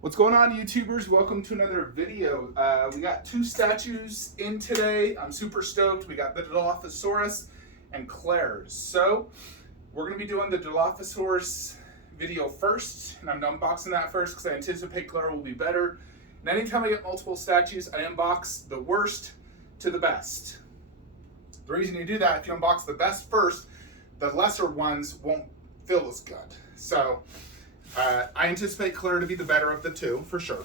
What's going on, YouTubers? Welcome to another video. We got two statues in today. I'm super stoked. We got the Dilaphosaurus and Claire's. So we're going to be doing the Dilaphosaurus video first, and I'm unboxing that first because I anticipate Claire will be better. And anytime I get multiple statues, I unbox the worst to the best. The reason you do that, if you unbox the best first, the lesser ones won't feel as good. So I anticipate Claire to be the better of the two, for sure.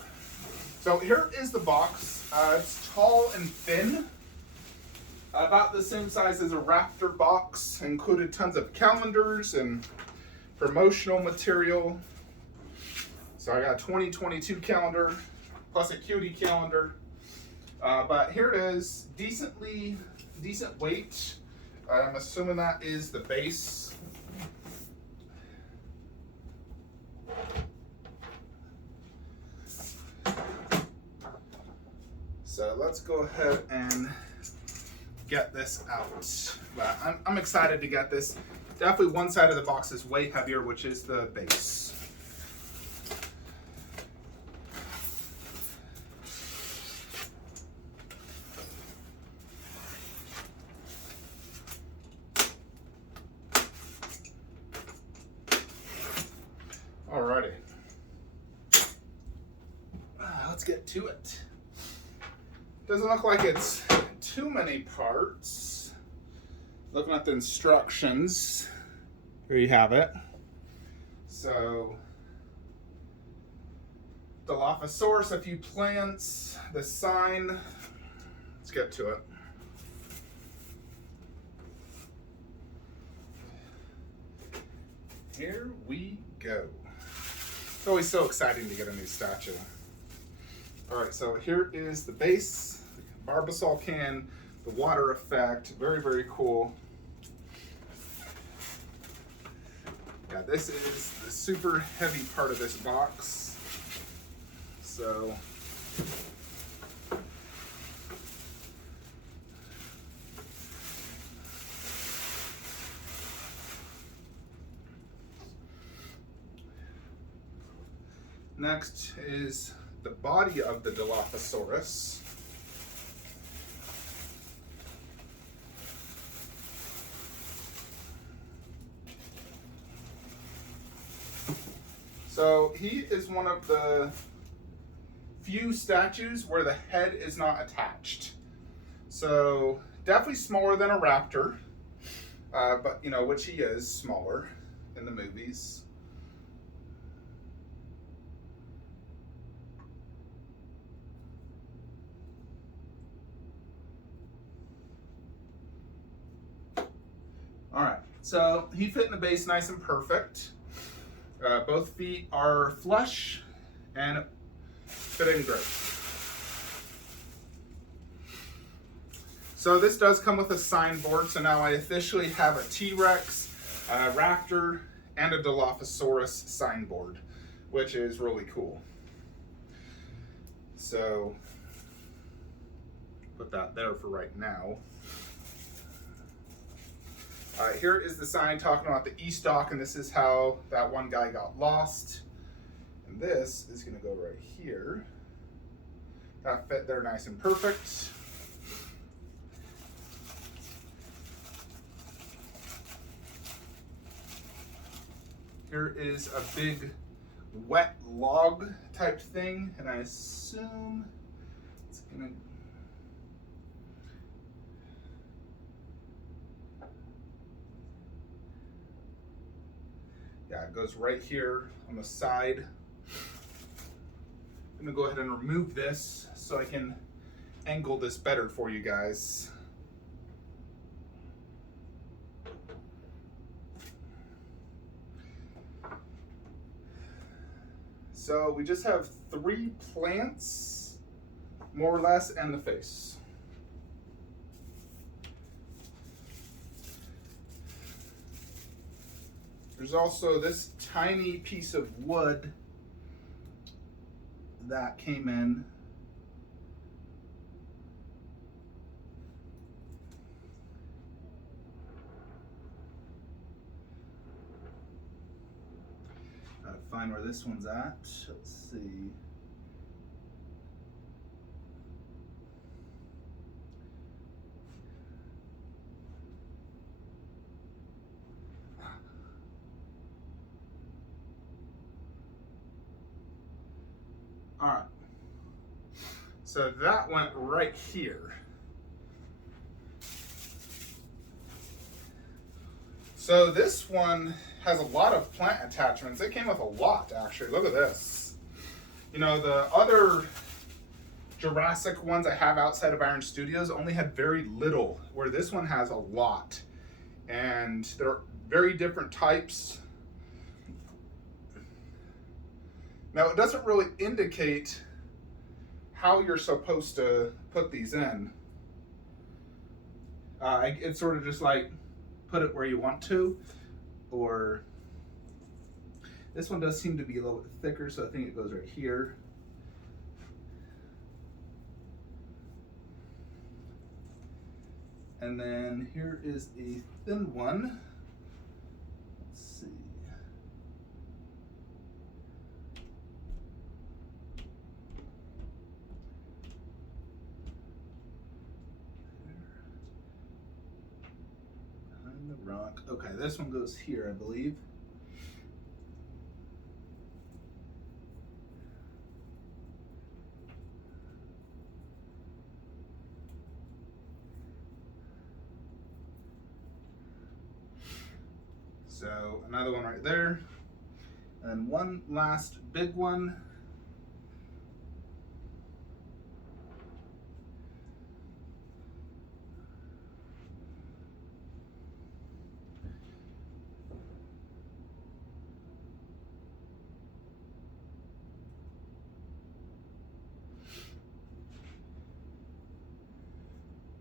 So here is the box. It's tall and thin, about the same size as a Raptor box. Included tons of calendars and promotional material. So I got a 2022 calendar, plus a cutie calendar. But here it is, decent weight. I'm assuming that is the base. So let's go ahead and get this out. But I'm excited to get this. Definitely one side of the box is way heavier, which is the base. Alrighty. Let's get to it. Doesn't look like it's too many parts. Looking at the instructions, here you have it. So, Dilaphosaurus, a few plants, the sign. Let's get to it. Here we go. It's always so exciting to get a new statue. All right, so here is the base, the Barbasol can, the water effect, very, very cool. Yeah, this is the super heavy part of this box. So, next is the body of the Dilaphosaurus. So he is one of the few statues where the head is not attached. So definitely smaller than a raptor, but you know, which he is smaller in the movies. All right, so he fit in the base nice and perfect. Both feet are flush and fitting great. So this does come with a signboard, so now I officially have a T-Rex, a Raptor, and a Dilaphosaurus signboard, which is really cool. So, put that there for right now. Here is the sign talking about the e-stock, and this is how that one guy got lost. And this is going to go right here. That fit there nice and perfect. Here is a big wet log type thing, and I assume it's going to... Yeah, it goes right here on the side. I'm gonna go ahead and remove this so I can angle this better for you guys. So we just have 3 plants, more or less, and the face. There's also this tiny piece of wood that came in. find where this one's at. Let's see. All right. So that went right here. So this one has a lot of plant attachments. It came with a lot, actually. Look at this. You know, the other Jurassic ones I have outside of Iron Studios only had very little, where this one has a lot. And they're very different types. Now, it doesn't really indicate how you're supposed to put these in. It's sort of just like, put it where you want to, or this one does seem to be a little bit thicker, so I think it goes right here. And then here is a thin one. Let's see. Behind the rock. Okay, this one goes here, I believe. So another one right there, and one last big one.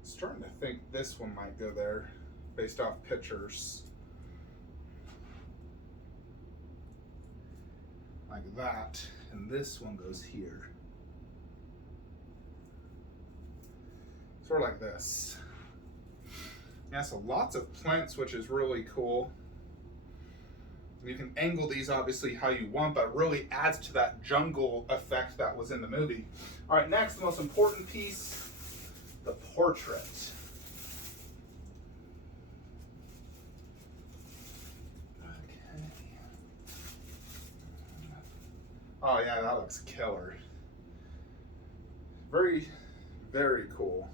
Starting to think this one might go there based off pictures. Like that, and this one goes here. Sort of like this. Yeah, so lots of plants, which is really cool. You can angle these obviously how you want, but it really adds to that jungle effect that was in the movie. All right, next, the most important piece, the portrait. Oh yeah, that looks killer. Very, very cool.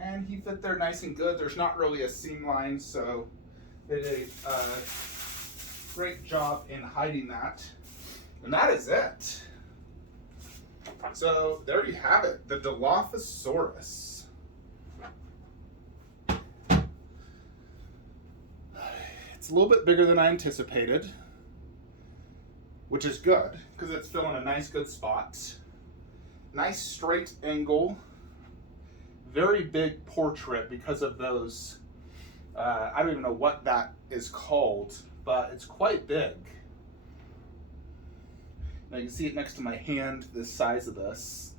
And he fit there nice and good. There's not really a seam line, so they did a great job in hiding that. And that is it. So there you have it, the Dilophosaurus. It's a little bit bigger than I anticipated, which is good because it's filling a nice good spot. Nice straight angle, very big portrait because of those, I don't even know what that is called, but it's quite big. Now you can see it next to my hand, the size of this.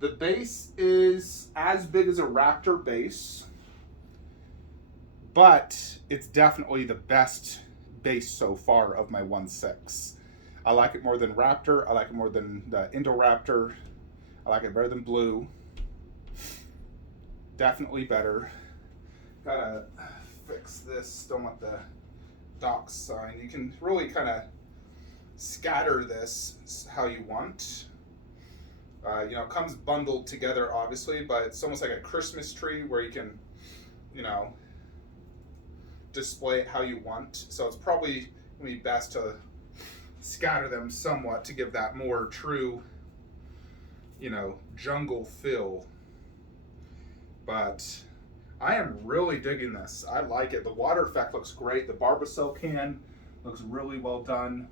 The base is as big as a Raptor base, but it's definitely the best base so far of my 1.6. I like it more than Raptor. I like it more than the Indoraptor. I like it better than Blue. Definitely better. Gotta fix this. Don't want the dock sign. You can really kind of scatter this how you want. You know, it comes bundled together obviously, but it's almost like a Christmas tree where you can, you know, display it how you want. So it's probably going to be best to scatter them somewhat to give that more true, you know, jungle feel. But I am really digging this. I like it. The water effect looks great. The Barbasol can looks really well done.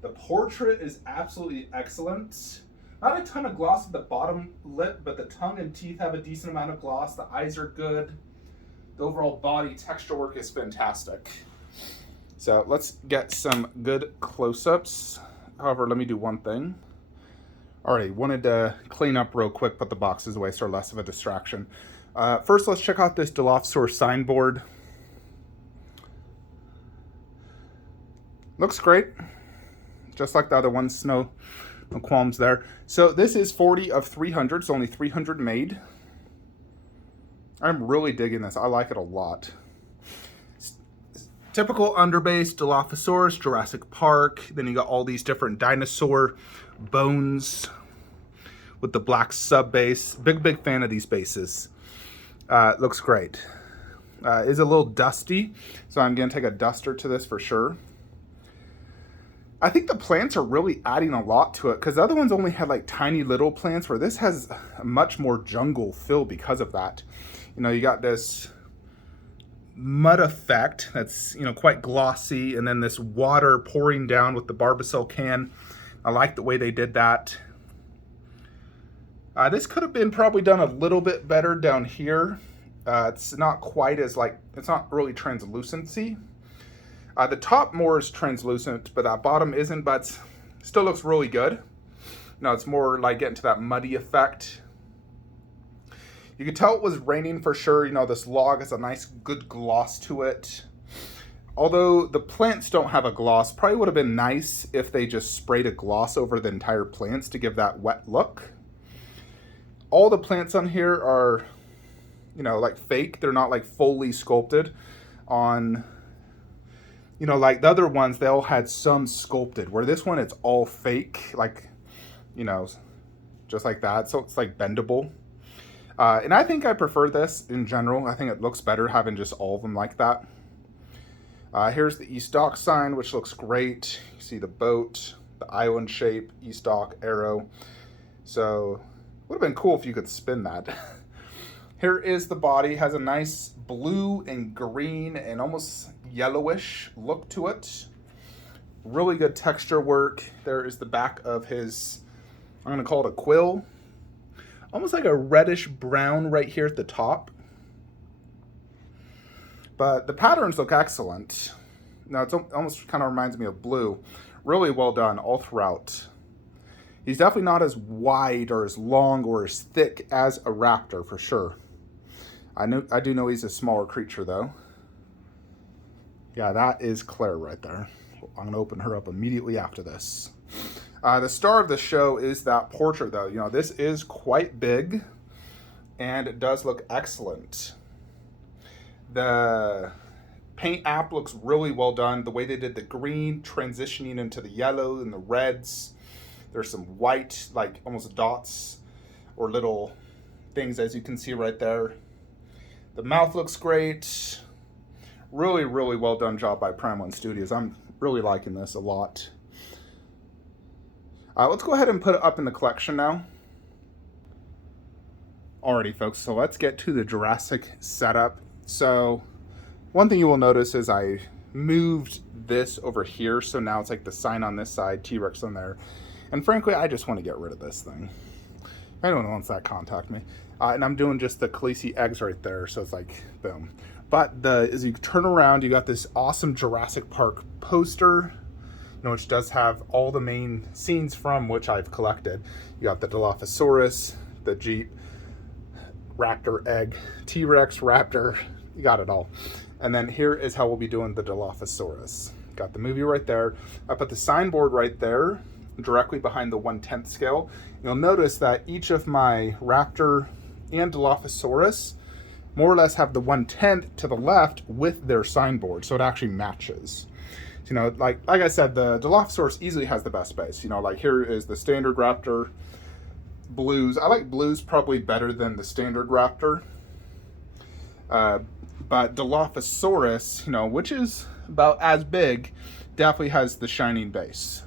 The portrait is absolutely excellent. Not a ton of gloss at the bottom lip, but the tongue and teeth have a decent amount of gloss. The eyes are good. The overall body texture work is fantastic. So let's get some good close-ups. However, let me do one thing. Alright, wanted to clean up real quick, put the boxes away so less of a distraction. First, let's check out this Dilophosaurus signboard. Looks great. Just like the other ones, no qualms there. So this is 40 of 300, so only 300 made. I'm really digging this. I like it a lot. Typical underbase, Dilophosaurus, Jurassic Park. Then you got all these different dinosaur bones with the black sub base. Big fan of these bases. Looks great. Is a little dusty, so I'm gonna take a duster to this for sure. I think the plants are really adding a lot to it, because the other ones only had like tiny little plants, where this has a much more jungle feel because of that. You know, you got this mud effect that's, you know, quite glossy, and then this water pouring down with the Barbasol can. I like the way they did that. This could have been probably done a little bit better down here. It's not quite as like, it's not really translucency. The top more is translucent, but that bottom isn't, but still looks really good. You know, it's more like getting to that muddy effect. You could tell it was raining for sure. You know, this log has a nice, good gloss to it. Although the plants don't have a gloss, probably would have been nice if they just sprayed a gloss over the entire plants to give that wet look. All the plants on here are, you know, like fake. They're not like fully sculpted on, you know, like the other ones, they all had some sculpted, where this one, it's all fake, like, you know, just like that. So it's like bendable. And I think I prefer this in general. I think it looks better having just all of them like that. Here's the East Dock sign, which looks great. You see the boat, the island shape, East Dock arrow. So would have been cool if you could spin that. Here is the body. Has a nice blue and green and almost yellowish look to it. Really good texture work. There is the back of his, I'm going to call it a quill. Almost like a reddish brown right here at the top. But the patterns look excellent. Now it's almost kind of reminds me of blue. Really well done all throughout. He's definitely not as wide or as long or as thick as a raptor for sure. I do know he's a smaller creature though. Yeah, that is Claire right there. I'm gonna open her up immediately after this. The star of the show is that portrait though. You know, this is quite big and it does look excellent. The paint app looks really well done. The way they did the green transitioning into the yellow and the reds. There's some white, like almost dots or little things, as you can see right there. The mouth looks great. Really well done job by Prime 1 Studios. I'm really liking this a lot. Let's go ahead and put it up in the collection now. Alrighty folks, so let's get to the Jurassic setup. So one thing you will notice is I moved this over here, so now it's like the sign on this side, T-Rex on there. And frankly, I just want to get rid of this thing. If anyone wants that, contact me. And I'm doing just the Khaleesi eggs right there, so it's like, boom. But as you turn around, you got this awesome Jurassic Park poster, you know, which does have all the main scenes from which I've collected. You got the Dilophosaurus, the Jeep, Raptor egg, T-Rex, Raptor, you got it all. And then here is how we'll be doing the Dilophosaurus. Got the movie right there. I put the signboard right there, directly behind the 1/10 scale. You'll notice that each of my Raptor and Dilophosaurus more or less have the 1/10 to the left with their signboard, so it actually matches. You know, like I said, the Dilophosaurus easily has the best base. You know, like here is the standard Raptor, blues. I like blues probably better than the standard Raptor. But Dilophosaurus, you know, which is about as big, definitely has the shining base.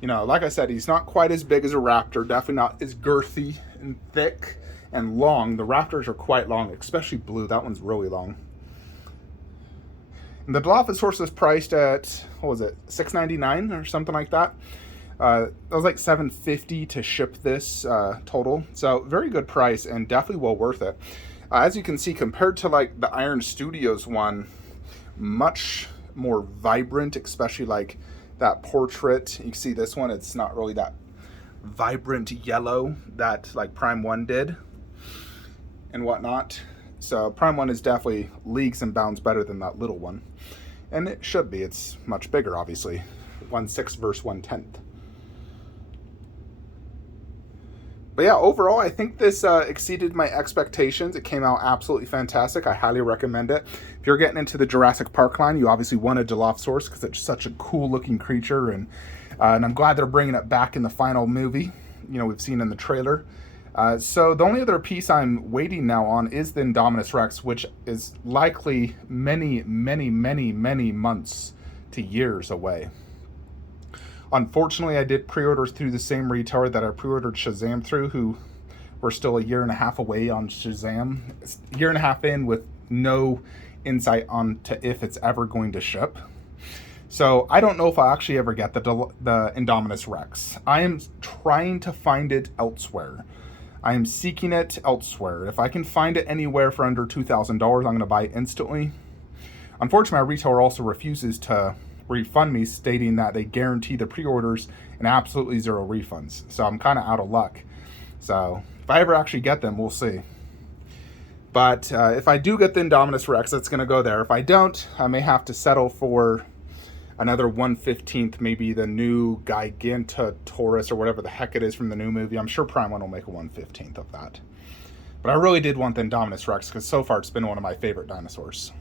You know, like I said, he's not quite as big as a Raptor, definitely not as girthy and thick and long. The Raptors are quite long, especially blue. That one's really long. And the Dilophosaurus is priced at, what was it, $6.99 or something like that. That was like $7.50 to ship this total. So very good price and definitely well worth it. As you can see, compared to like the Iron Studios one, much more vibrant, especially like that portrait. You can see this one, it's not really that vibrant yellow that like Prime 1 did and whatnot. So Prime 1 is definitely leagues and bounds better than that little one. And it should be. It's much bigger, obviously. 1/6 versus 1/10. But yeah, overall, I think this exceeded my expectations. It came out absolutely fantastic. I highly recommend it. If you're getting into the Jurassic Park line, you obviously want a Dilophosaurus because it's such a cool looking creature. And I'm glad they're bringing it back in the final movie, you know, we've seen in the trailer. So the only other piece I'm waiting now on is the Indominus Rex, which is likely many, many, many, many months to years away. Unfortunately, I did pre-order through the same retailer that I pre-ordered Shazam through, who we're still a year and a half away on Shazam. It's a year and a half in with no insight on to if it's ever going to ship. So I don't know if I'll actually ever get the Indominus Rex. I am trying to find it elsewhere. I am seeking it elsewhere. If I can find it anywhere for under $2,000, I'm going to buy it instantly. Unfortunately, my retailer also refuses to refund me, stating that they guarantee the pre-orders and absolutely zero refunds. So I'm kind of out of luck. So if I ever actually get them, we'll see. But if I do get the Indominus Rex, it's going to go there. If I don't, I may have to settle for another 1/15th, maybe the new Gigantataurus or whatever the heck it is from the new movie. I'm sure Prime One will make a 1/15th of that. But I really did want the Indominus Rex because so far it's been one of my favorite dinosaurs.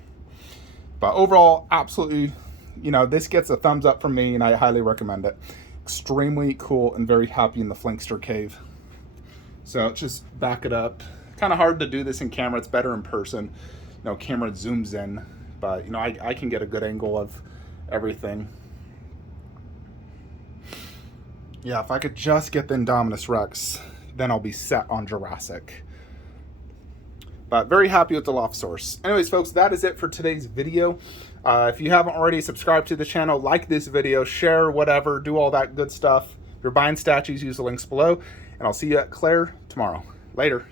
But overall, absolutely, you know, this gets a thumbs up from me and I highly recommend it. Extremely cool and very happy in the Flankster cave. So just back it up. Kind of hard to do this in camera. It's better in person. You know, camera zooms in, but you know, I can get a good angle of everything. Yeah, if I could just get the Indominus Rex, then I'll be set on Jurassic. But very happy with the Dilophosaurus. Anyways, folks, that is it for today's video. If you haven't already, subscribe to the channel, like this video, share, whatever, do all that good stuff. If you're buying statues, use the links below. And I'll see you at Claire tomorrow. Later.